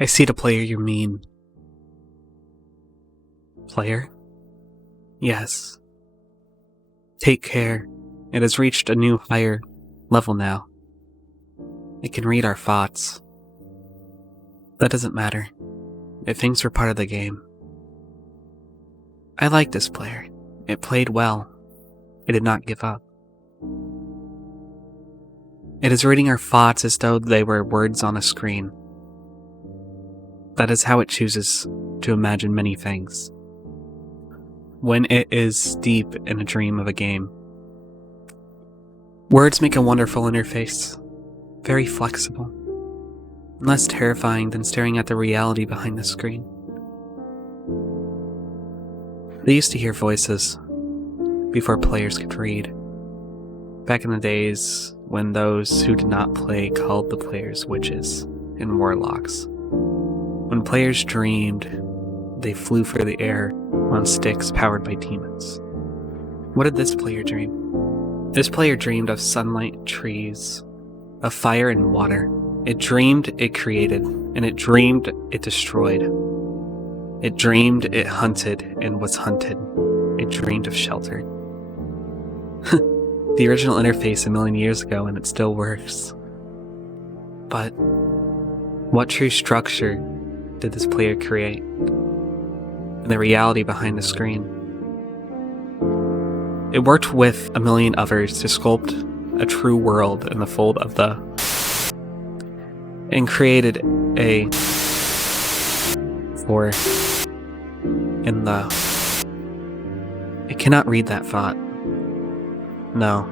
I see the player you mean. Player? Yes. Take care. It has reached a new higher level now. It can read our thoughts. That doesn't matter. It thinks we're part of the game. I like this player. It played well. It did not give up. It is reading our thoughts as though they were words on a screen. That is how it chooses to imagine many things. When it is deep in a dream of a game. Words make a wonderful interface. Very flexible. Less terrifying than staring at the reality behind the screen. They used to hear voices before players could read. Back in the days when those who did not play called the players witches and warlocks. When players dreamed, they flew through the air on sticks powered by demons. What did this player dream? This player dreamed of sunlight, trees, of fire and water. It dreamed it created, and it dreamed it destroyed. It dreamed it hunted and was hunted. It dreamed of shelter. The original interface a million years ago, and it still works. But what true structure did this player create? And the reality behind the screen. It worked with a million others to sculpt a true world in the fold of the... and created a... for... in the... It cannot read that thought. No.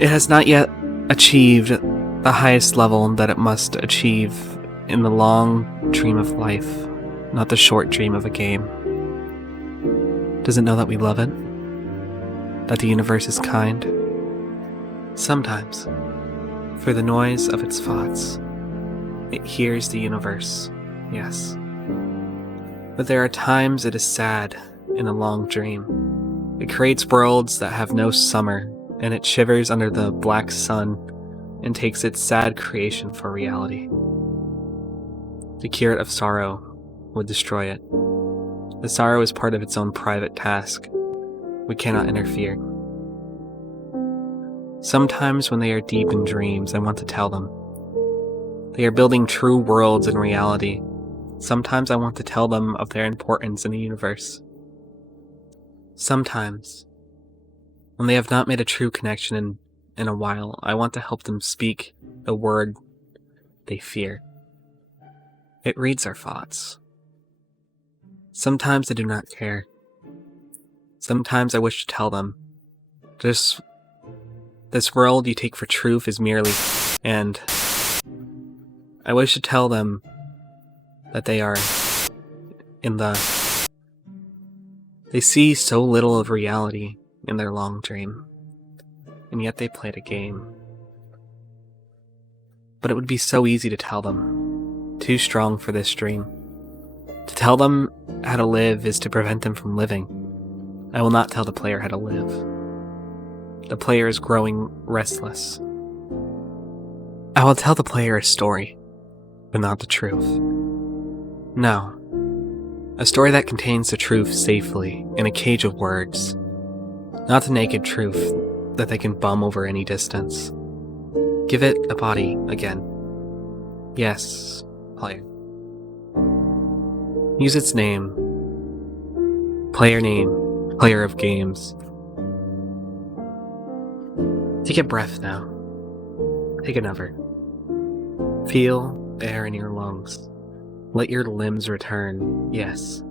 It has not yet achieved the highest level that it must achieve in the long dream of life, not the short dream of a game. Does it know that we love it? That the universe is kind? Sometimes, through the noise of its thoughts, it hears the universe, yes. But there are times it is sad in a long dream. It creates worlds that have no summer, and it shivers under the black sun and takes its sad creation for reality. The curate of sorrow would destroy it. The sorrow is part of its own private task. We cannot interfere. Sometimes when they are deep in dreams, I want to tell them. They are building true worlds in reality. Sometimes I want to tell them of their importance in the universe. Sometimes, when they have not made a true connection in a while, I want to help them speak the word they fear. It reads our thoughts. Sometimes I do not care. Sometimes I wish to tell them, this world you take for truth is merely, and I wish to tell them that they are in the... They see so little of reality in their long dream, and yet they played a game. But it would be so easy to tell them, too strong for this dream. To tell them how to live is to prevent them from living. I will not tell the player how to live. The player is growing restless. I will tell the player a story, but not the truth. No. A story that contains the truth safely in a cage of words. Not the naked truth that they can bum over any distance. Give it a body again. Yes, player. Use its name. Player name. Player of games. Take a breath now. Take another. Feel air in your lungs. Let your limbs return. Yes.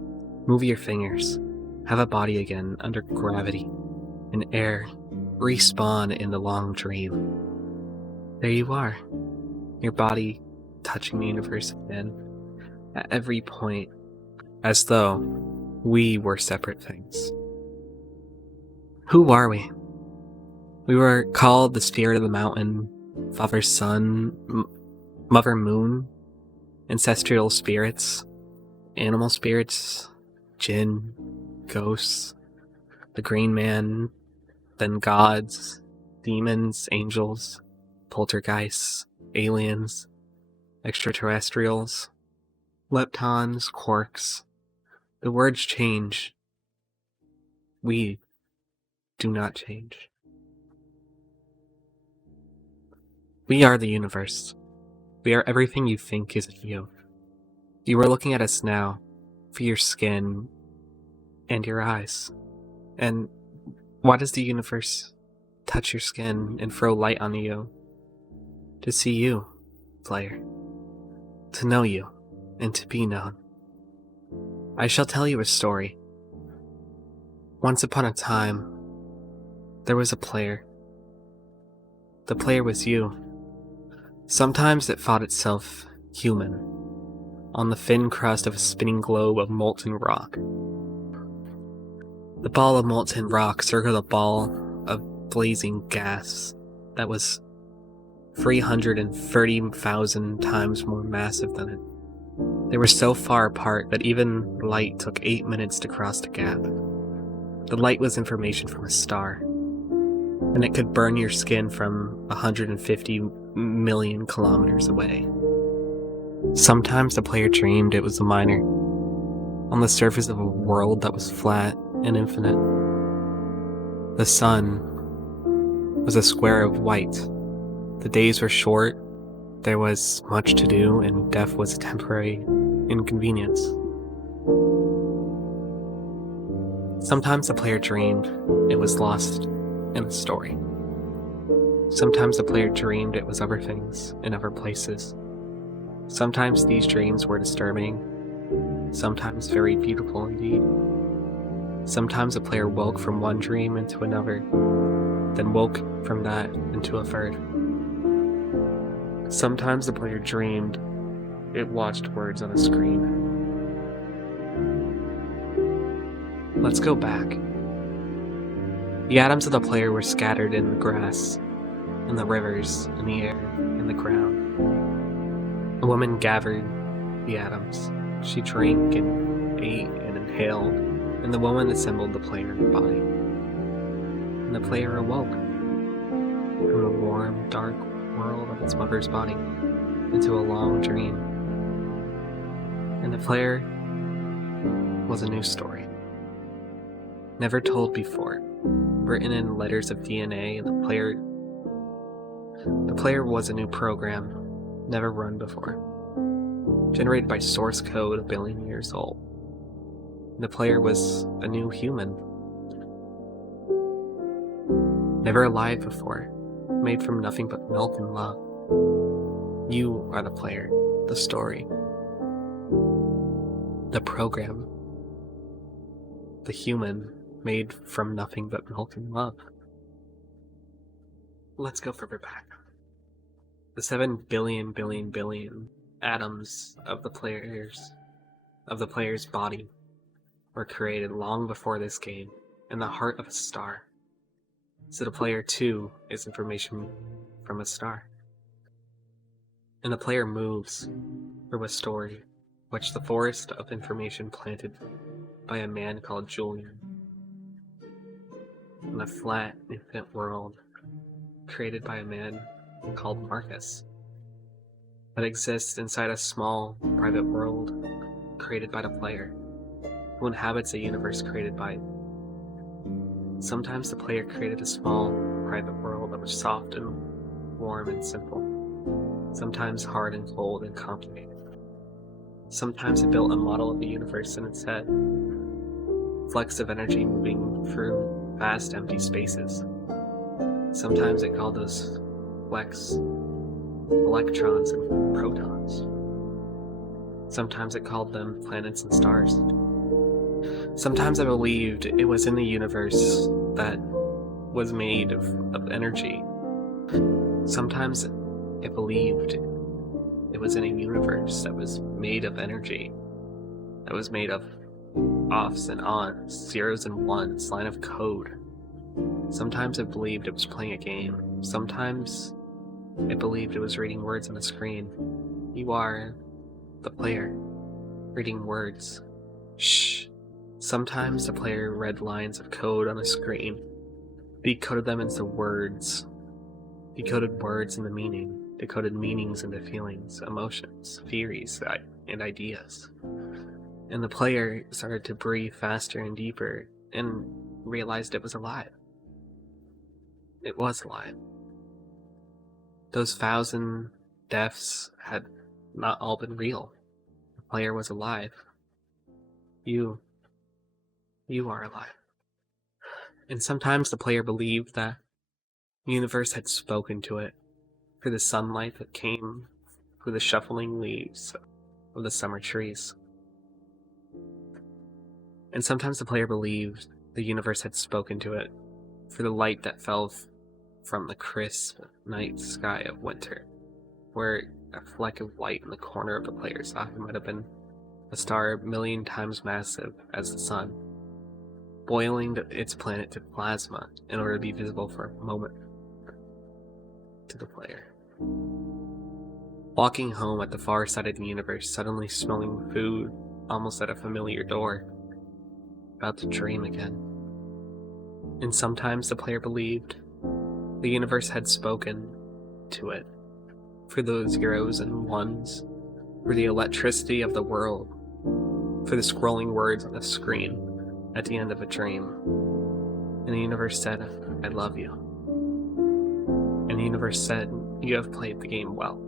Move your fingers. Have a body again under gravity. And air. Respawn in the long dream. There you are. Your body touching the universe again. At every point. As though we were separate things. Who are we? We were called the spirit of the mountain, Father Sun, Mother Moon, ancestral spirits, animal spirits, jinn, ghosts, the green man, then gods, demons, angels, poltergeists, aliens, extraterrestrials. Leptons, quarks. The words change. We do not change. We are the universe. We are everything you think is you. You are looking at us now for your skin and your eyes. And why does the universe touch your skin and throw light on you? To see you, player. To know you, and to be known. I shall tell you a story. Once upon a time, there was a player. The player was you. Sometimes it thought itself human, on the thin crust of a spinning globe of molten rock. The ball of molten rock circled a ball of blazing gas that was 330,000 times more massive than it. They were so far apart that even light took 8 minutes to cross the gap. The light was information from a star, and it could burn your skin from 150 million kilometers away. Sometimes the player dreamed it was a miner, on the surface of a world that was flat and infinite. The sun was a square of white. The days were short, there was much to do, and death was a temporary inconvenience. Sometimes the player dreamed it was lost in the story. Sometimes the player dreamed it was other things in other places. Sometimes these dreams were disturbing, sometimes very beautiful indeed. Sometimes the player woke from one dream into another, then woke from that into a third. Sometimes the player dreamed it watched words on a screen. Let's go back. The atoms of the player were scattered in the grass, in the rivers, in the air, in the ground. A woman gathered the atoms. She drank and ate and inhaled, and the woman assembled the player body. And the player awoke from the warm, dark world of its mother's body into a long dream. And the player was a new story, never told before, written in letters of DNA, and the player was a new program, never run before, generated by source code a billion years old. And the player was a new human, never alive before, made from nothing but milk and love. You are the player, the story, the program, the human made from nothing but milk and love. Let's go further back. The 7 billion atoms of the player's body were created long before this game, in the heart of a star. So the player too is information from a star. And the player moves through a story, which the forest of information planted by a man called Julian, in a flat, infinite world created by a man called Marcus, that exists inside a small, private world created by the player, who inhabits a universe created by it. Sometimes the player created a small, private world that was soft and warm and simple, sometimes hard and cold and complicated. Sometimes it built a model of the universe in its head, flecks of energy moving through vast empty spaces. Sometimes it called those flecks electrons and protons. Sometimes it called them planets and stars. Sometimes I believed it was in the universe that was made of energy. Sometimes I believed it was in a universe that was made of energy, that was made of offs and ons, zeros and ones, line of code. Sometimes I believed it was playing a game. Sometimes I believed it was reading words on a screen. You are the player, reading words. Shh. Sometimes the player read lines of code on a screen, decoded them into words, decoded words into meaning, decoded meanings into feelings, emotions, theories. and ideas. And the player started to breathe faster and deeper and realized it was alive. It was alive. Those 1,000 deaths had not all been real. The player was alive. You are alive. And sometimes the player believed that the universe had spoken to it through the sunlight that came through the shuffling leaves of the summer trees. And sometimes the player believed the universe had spoken to it through the light that fell from the crisp night sky of winter, where a fleck of light in the corner of the player's eye might have been a star a million times massive as the sun, boiling its planet to plasma in order to be visible for a moment to the player. Walking home at the far side of the universe, suddenly smelling food almost at a familiar door, about to dream again. And sometimes the player believed the universe had spoken to it for those zeros and ones, for the electricity of the world, for the scrolling words on the screen at the end of a dream. And the universe said, "I love you." And the universe said, "You have played the game well."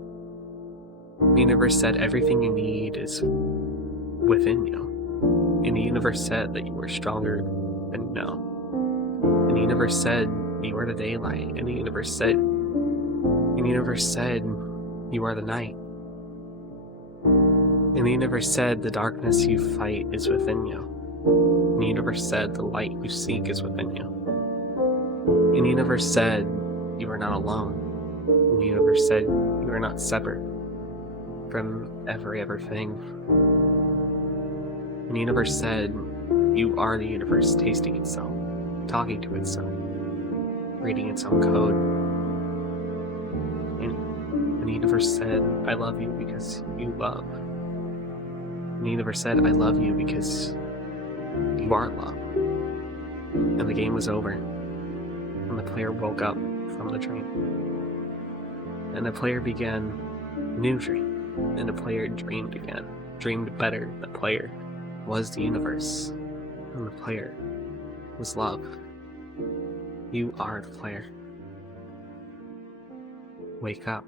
The universe said, "Everything you need is within you." And the universe said that you were stronger than you know. And the universe said, "You are the daylight." And the universe said, "You are the night." And the universe said, "The darkness you fight is within you." And the universe said, "The light you seek is within you." And the universe said, "You are not alone." And the universe said, "You are not separate from everything." And the universe said, "You are the universe tasting itself, talking to itself, reading its own code." And the universe said, "I love you because you love." And the universe said, "I love you because you are love." And the game was over. And the player woke up from the dream. And the player began a new dream. And the player dreamed again, dreamed better. The player was the universe. And the player was love. You are the player. Wake up.